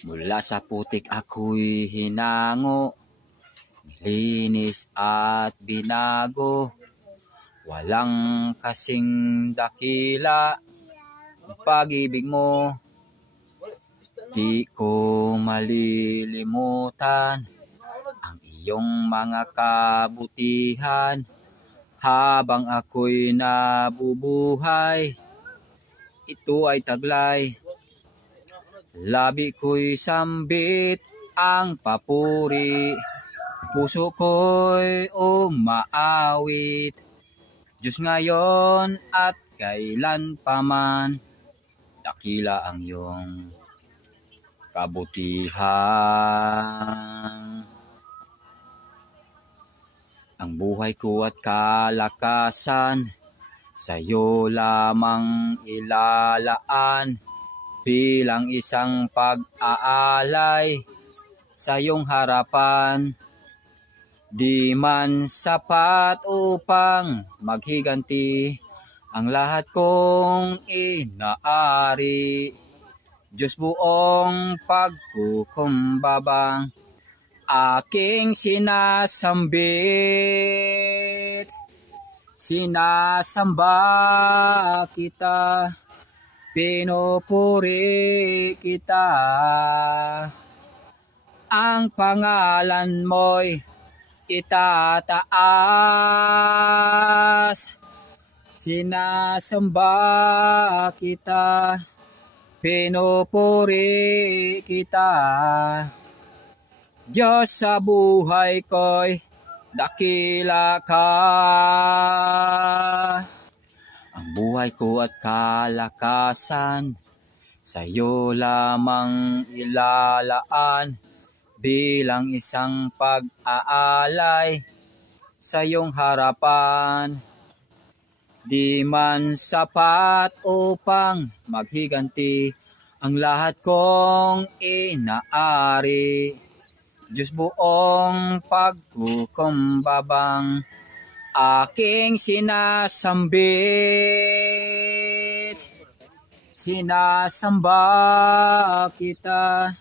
Mula sa putik ako'y hinango, linis at binago. Walang kasing dakila ang pag-ibig mo. Di ko malilimutan ang iyong mga kabutihan. Habang ako'y nabubuhay, ito ay taglay. Labi ko'y sambit ang papuri, puso ko'y umaawit. Diyos ngayon at kailan paman, dakila ang iyong kabutihan. Ang buhay ko at kalakasan, sa'yo lamang ilalaan. Bilang isang pag-aalay sa iyong harapan. Di man sapat upang maghiganti ang lahat kong inaari. Diyos buong pagkukumbabang aking sinasambit. Sinasamba kita, pinupuri kita. Ang pangalan mo'y itataas. Sinasamba kita, pinupuri kita. Diyos sa buhay ko'y dakila ka. Ang buhay ko at kalakasan, sa'yo lamang ilalaan. Bilang isang pag-aalay sa iyong harapan. Di man sapat upang maghiganti ang lahat kong inaari. Diyos buong pagkukumbabang aking sinasambit. Sinasamba kita,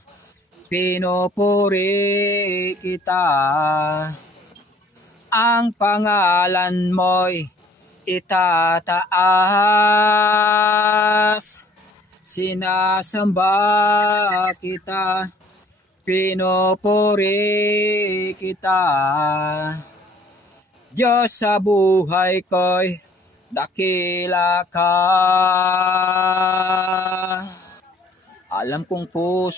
pinupuri kita. Ang pangalan mo'y itataas. Sinasamba kita, pinupuri kita. Diyos sa buhay ko'y dakila ka. Alam kong puso